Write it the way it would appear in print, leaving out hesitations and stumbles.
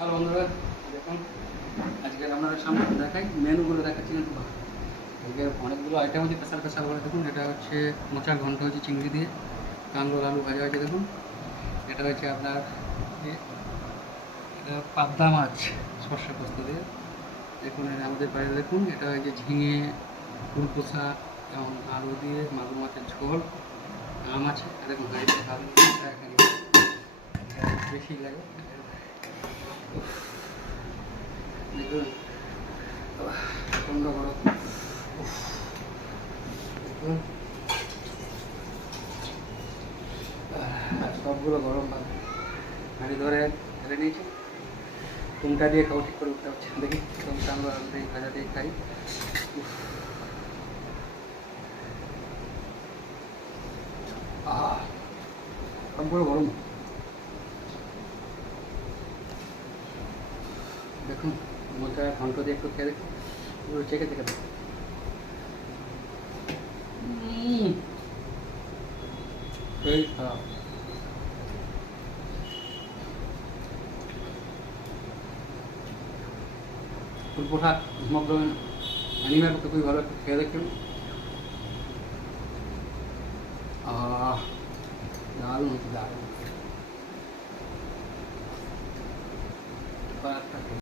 আর বন্ধুরা দেখুন, আজকের আপনাদের সামনে দেখাই মেনুগুলো দেখাচ্ছি কিন্তু আজকে অনেকগুলো আইটেম আছে স্পেশাল স্পেশাল করে। দেখুন এটা হচ্ছে মোচার ঘন্ট হচ্ছে চিংড়ি দিয়ে, কাঁকরোল আলু ভাজা হয়েছে। দেখুন এটা হচ্ছে আপনার এটা পাবদা মাছ সর্ষে পোস্ত দিয়ে। দেখুন এটা আমাদের বাইরে দেখুন এটা হচ্ছে ঝিঙে ফুলকষা এবং আলু দিয়ে মাগুর মাছের ঝোল, আম আছে। দেখুন হাঁড়িতে ভালো বেশি লাগে। দেখুন প্রচণ্ড গরম, দেখুন সবগুলো গরম ভাব হাঁড়ি ধরে ফেলে নিয়েছি। ঘুমটা দিয়ে খাও ঠিক করে উঠতে হচ্ছে। দেখি ঘুমটা আমরা এই ভাজা দিয়ে খাই। সবগুলো গরম। দেখুন মোচা ঘন্ট দিয়ে একটু খেয়ে দেখুন, পুরো চেখে চেখে দেখুন। সেই খারাপ ফুল প্রসাদ হিমোগ্লোবিন অ্যানিমিয়ার পক্ষে খুবই ভালো, একটু খেয়ে দেখুন। দারুণ হচ্ছে, দারুণ।